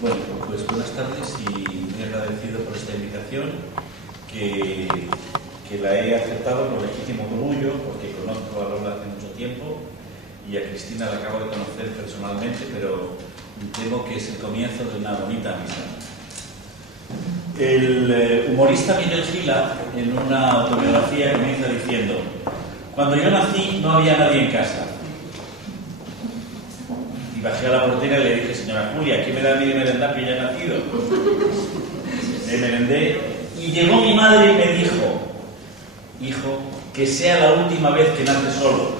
Bueno, pues buenas tardes y muy agradecido por esta invitación que la he aceptado con legítimo orgullo porque conozco a Lola hace mucho tiempo y a Cristina la acabo de conocer personalmente, pero temo que es el comienzo de una bonita amistad. El humorista Miguel Gila, en una autobiografía, comienza diciendo: cuando yo nací no había nadie en casa. Y bajé a la portera y le dije: señora Julia, ¿qué me da a mí de merendar que ya he nacido? Le merendé y llegó mi madre y me dijo: hijo, que sea la última vez que nace solo.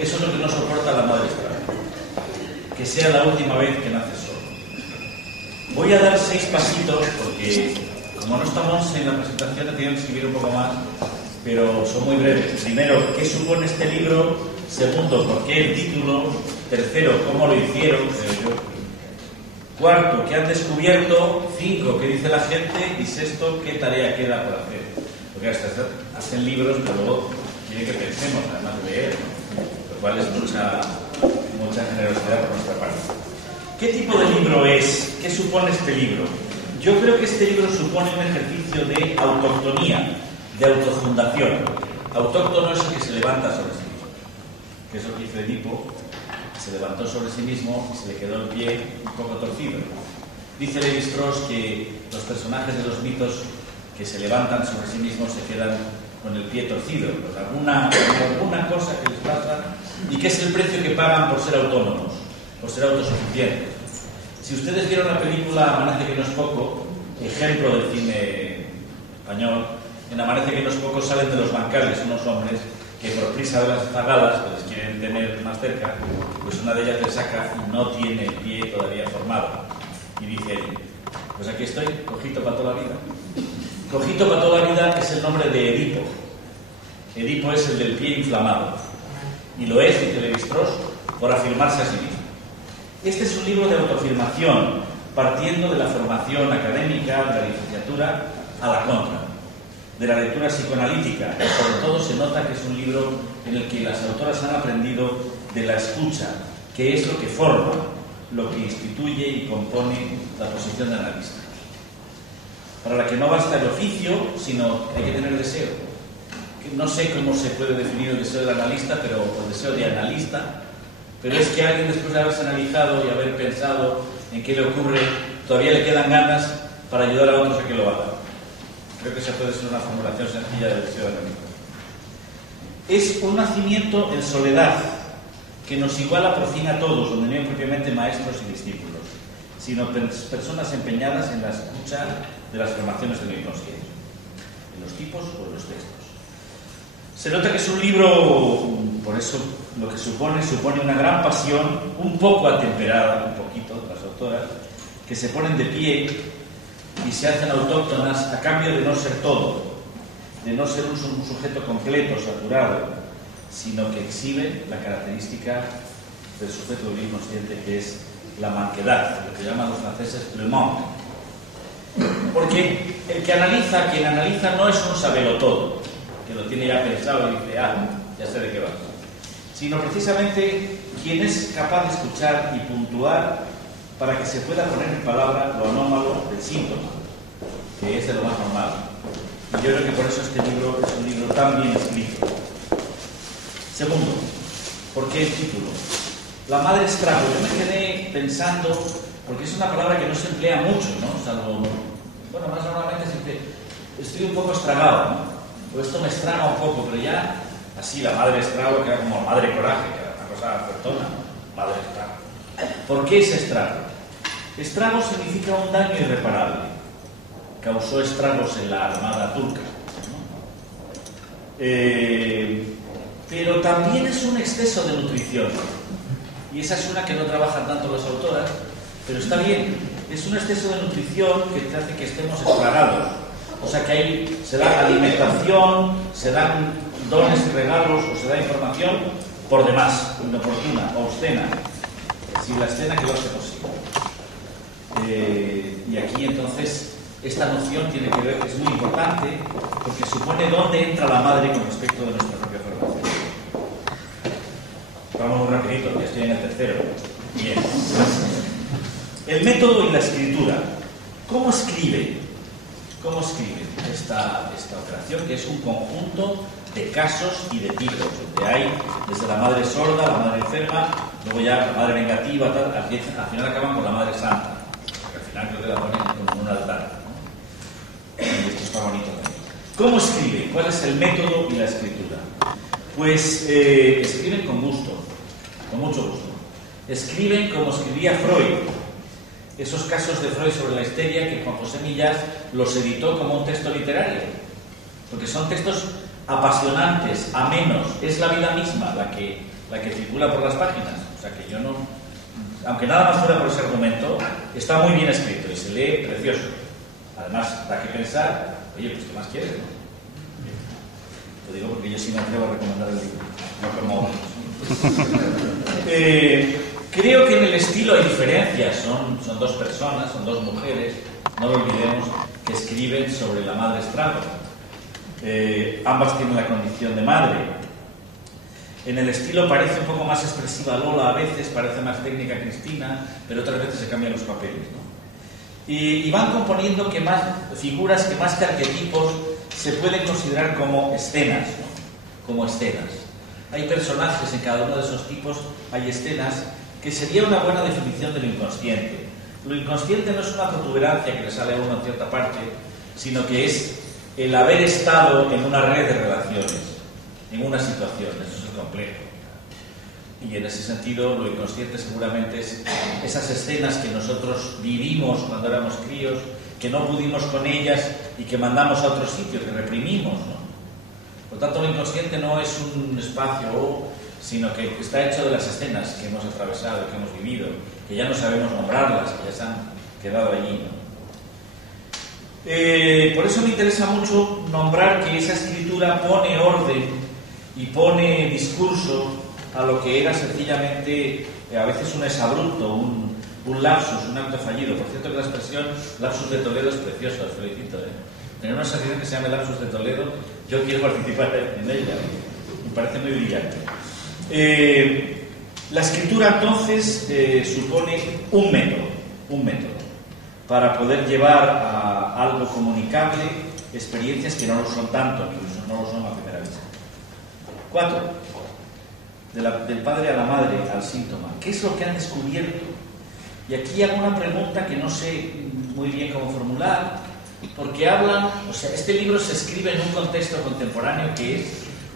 Eso es lo que no soporta la madre extraña, que sea la última vez que nace solo. Voy a dar 6 pasitos porque, como no estamos en la presentación, he tenido que escribir un poco más, pero son muy breves. Primero, ¿qué supone este libro? Segundo, ¿por qué el título? Tercero, ¿cómo lo hicieron? Cuarto, ¿qué han descubierto? 5, ¿qué dice la gente? Y sexto, ¿qué tarea queda por hacer? Porque hasta hacen libros, pero luego quieren que pensemos, además de leer, ¿no? Lo cual es mucha generosidad por nuestra parte. ¿Qué tipo de libro es? ¿Qué supone este libro? Yo creo que este libro supone un ejercicio de autoctonía, de autofundación. Autóctono es el que se levanta sobre sí mismo, que es lo que hizo Edipo. Se levantó sobre sí mismo y se le quedó el pie un poco torcido. Dice Lévi-Strauss que los personajes de los mitos que se levantan sobre sí mismos se quedan con el pie torcido, por alguna cosa que les pasa, y que es el precio que pagan por ser autónomos, por ser autosuficientes. Si ustedes vieron la película Amanece que no es poco, ejemplo del cine español, en Amanece que no es poco salen de los bancales unos hombres que por prisa de las zagadas, que les quieren tener más cerca, pues una de ellas le saca y no tiene el pie todavía formado. Y dice: pues aquí estoy, cojito para toda la vida. Cojito para toda la vida es el nombre de Edipo. Edipo es el del pie inflamado. Y lo es, dice Lévi-Strauss, por afirmarse a sí mismo. Este es un libro de autoafirmación, partiendo de la formación académica, de la licenciatura, a la contra. De la lectura psicoanalítica, y sobre todo se nota que es un libro en el que las autoras han aprendido de la escucha, que es lo que forma, lo que instituye y compone la posición de analista. Para la que no basta el oficio, sino que hay que tener deseo. No sé cómo se puede definir el deseo del analista, pero el deseo de analista, pero es que a alguien, después de haberse analizado y haber pensado en qué le ocurre, todavía le quedan ganas para ayudar a otros a que lo hagan. Creo que esa puede ser una formulación sencilla del deseo de analista. Es un nacimiento en soledad, que nos iguala por fin a todos, donde no hay propiamente maestros y discípulos, sino personas empeñadas en la escucha de las formaciones del inconsciente, en los tipos o en los textos. Se nota que es un libro, por eso lo que supone una gran pasión, un poco atemperada, un poquito, las autoras, que se ponen de pie y se hacen autóctonas a cambio de no ser todo, de no ser un sujeto completo, saturado, sino que exhiben la característica del sujeto del inconsciente, que es la manquedad, lo que llaman los franceses le manque. Porque el que analiza, quien analiza, no es un sabelotodo, que lo tiene ya pensado y dice: ya sé de qué va, sino precisamente quien es capaz de escuchar y puntuar para que se pueda poner en palabra lo anómalo del síntoma, que es de lo más normal. Y yo creo que por eso este libro es un libro tan bien escrito. Segundo, ¿por qué el título? La madre estrago. Yo me quedé pensando, porque es una palabra que no se emplea mucho, ¿no? Salvo, bueno, más normalmente siempre estoy un poco estragado, ¿no? O esto me estraga un poco, pero ya así, la madre estrago queda como madre coraje, que era una cosa fuertona, ¿no? Madre estrago. ¿Por qué ese estrago? Estrago significa un daño irreparable. Causó estragos en la armada turca, ¿no? Pero también es un exceso de nutrición. Y esa es una que no trabajan tanto las autoras, pero está bien. Es un exceso de nutrición que hace que estemos estragados. O sea que ahí se da alimentación, se dan dones y regalos, o se da información por demás, inoportuna, obscena. Si la escena que lo hace posible. Y aquí entonces esta noción tiene que ver, es muy importante, porque supone dónde entra la madre con respecto de nuestra propia formación. Vamos muy rapidito, ya estoy en el tercero. Bien. El método y la escritura. ¿Cómo escribe? ¿Cómo escribe esta operación? Que es un conjunto de casos y de tipos, donde hay desde la madre sorda, la madre enferma, luego ya la madre vengativa, tal, al final acaban con la madre santa, que al final creo que la ponen como en un altar, ¿no? Y esto está bonito también. ¿Cómo escribe? ¿Cuál es el método y la escritura? Pues escriben con gusto, con mucho gusto. Escriben como escribía Freud. Esos casos de Freud sobre la histeria que Juan José Millás los editó como un texto literario, porque son textos apasionantes, amenos, es la vida misma la que circula por las páginas. O sea que yo no, aunque nada más fuera por ese argumento, está muy bien escrito y se lee precioso. Además, da que pensar, oye, pues ¿qué más quieres, no? Lo digo porque yo sí me atrevo a recomendar el libro, no como otros. Creo que en el estilo hay diferencias, son dos personas, son dos mujeres, no lo olvidemos, que escriben sobre la madre Estrago. Ambas tienen la condición de madre. En el estilo parece un poco más expresiva Lola a veces, parece más técnica Cristina, pero otras veces se cambian los papeles, ¿no? Y van componiendo figuras que más que arquetipos se pueden considerar como escenas, ¿no? Como escenas. Hay personajes en cada uno de esos tipos, hay escenas, que sería una buena definición de lo inconsciente. Lo inconsciente no es una protuberancia que le sale a uno en cierta parte, sino que es el haber estado en una red de relaciones, en una situación. Eso es complejo. Y en ese sentido, lo inconsciente seguramente es esas escenas que nosotros vivimos cuando éramos críos, que no pudimos con ellas y que mandamos a otro sitio, que reprimimos, ¿no? Por tanto, lo inconsciente no es un espacio, sino que está hecho de las escenas que hemos atravesado, que hemos vivido, que ya no sabemos nombrarlas, que ya se han quedado allí, ¿no? Por eso me interesa mucho nombrar que esa escritura pone orden y pone discurso a lo que era sencillamente, a veces un exabrupto, un lapsus, un acto fallido. Por cierto que la expresión lapsus de Toledo es preciosa, os felicito. Tener una asociación que se llame lapsus de Toledo, yo quiero participar en ella, me parece muy brillante. La escritura entonces supone un método para poder llevar a algo comunicable experiencias que no lo son tanto, incluso no lo son a primera vista. 4. Del padre a la madre al síntoma. ¿Qué es lo que han descubierto? Y aquí hago una pregunta que no sé muy bien cómo formular, porque este libro se escribe en un contexto contemporáneo que es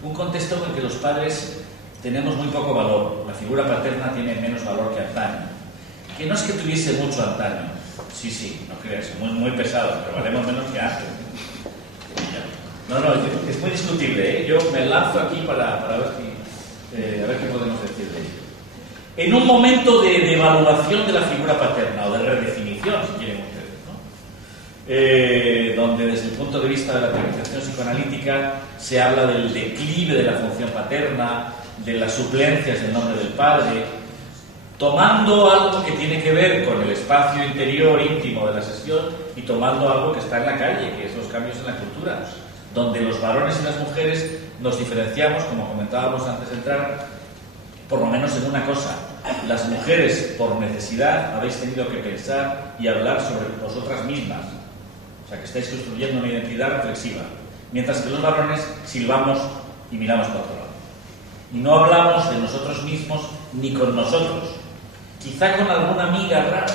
un contexto en el que los padres tenemos muy poco valor. La figura paterna tiene menos valor que antaño. Que no es que tuviese mucho antaño. Sí, no creas, muy pesado, pero valemos menos que antes. No, es muy discutible, ¿eh? Yo me lanzo aquí para ver qué podemos decir de ello. En un momento de devaluación de la figura paterna, o de redefinición, si quieren ustedes, ¿no? Donde desde el punto de vista de la teorización psicoanalítica se habla del declive de la función paterna, de las suplencias del nombre del padre, tomando algo que tiene que ver con el espacio interior íntimo de la sesión y tomando algo que está en la calle, que es los cambios en la cultura, donde los varones y las mujeres nos diferenciamos, como comentábamos antes de entrar, por lo menos en una cosa. Las mujeres, por necesidad, habéis tenido que pensar y hablar sobre vosotras mismas. O sea, que estáis construyendo una identidad reflexiva. Mientras que los varones silbamos y miramos para otro lado. Y no hablamos de nosotros mismos ni con nosotros. Quizá con alguna amiga raro.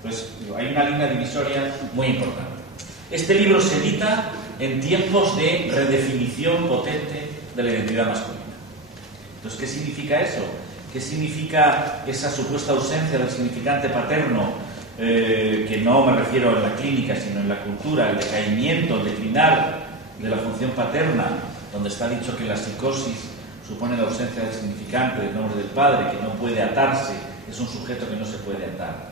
Pues hay una línea divisoria muy importante. Este libro se edita en tiempos de redefinición potente de la identidad masculina. Entonces, ¿qué significa eso? ¿Qué significa esa supuesta ausencia del significante paterno? Que no me refiero en la clínica, sino en la cultura, el decaimiento, el declinar de la función paterna, donde está dicho que la psicosis supone la ausencia del significante del nombre del padre, que no puede atarse, es un sujeto que no se puede atar.